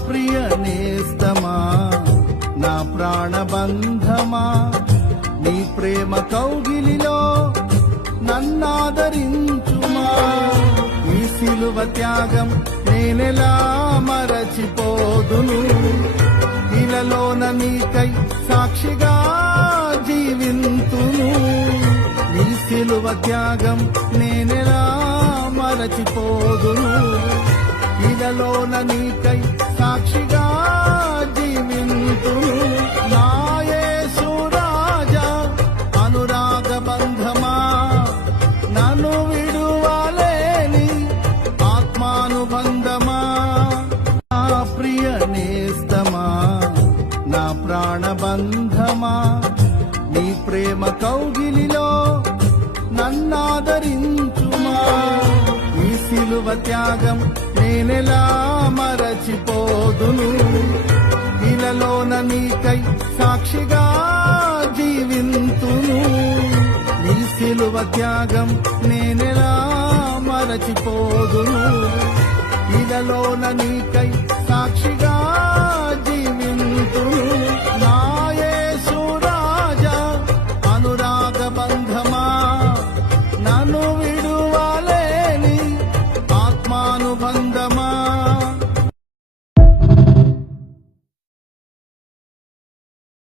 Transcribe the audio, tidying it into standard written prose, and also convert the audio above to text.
ప్రియ నేస్తమా నా ప్రాణబంధమా నీ ప్రేమ కౌగిలిలో నన్నాదరించుమా ఈ సిలువ త్యాగం నేనెలా మరచిపోదును ఇలలోన నీకై సాక్షిగా జీవింతును నీ సిలువ త్యాగం నేనెలా మరచిపోదును ఇలలోన నీకై సాక్షిగా జీవింతును నా యేసు రాజా అనురాగ బంధమా నన్ను విడువలేని ఆత్మానుబంధమా నా ప్రియ నేస్తమా నా ప్రాణబంధమా నీ ప్రేమ కౌగిలిలో నన్నాదరించుమా ఈ సిలువ త్యాగం నేనెలా మరచిపోదును ఇలలోన నీకై సాక్షిగా జీవింతును నీ సిలువ త్యాగం నేనెలా మరచిపోదును ఇలలోన నీకై సాక్షిగా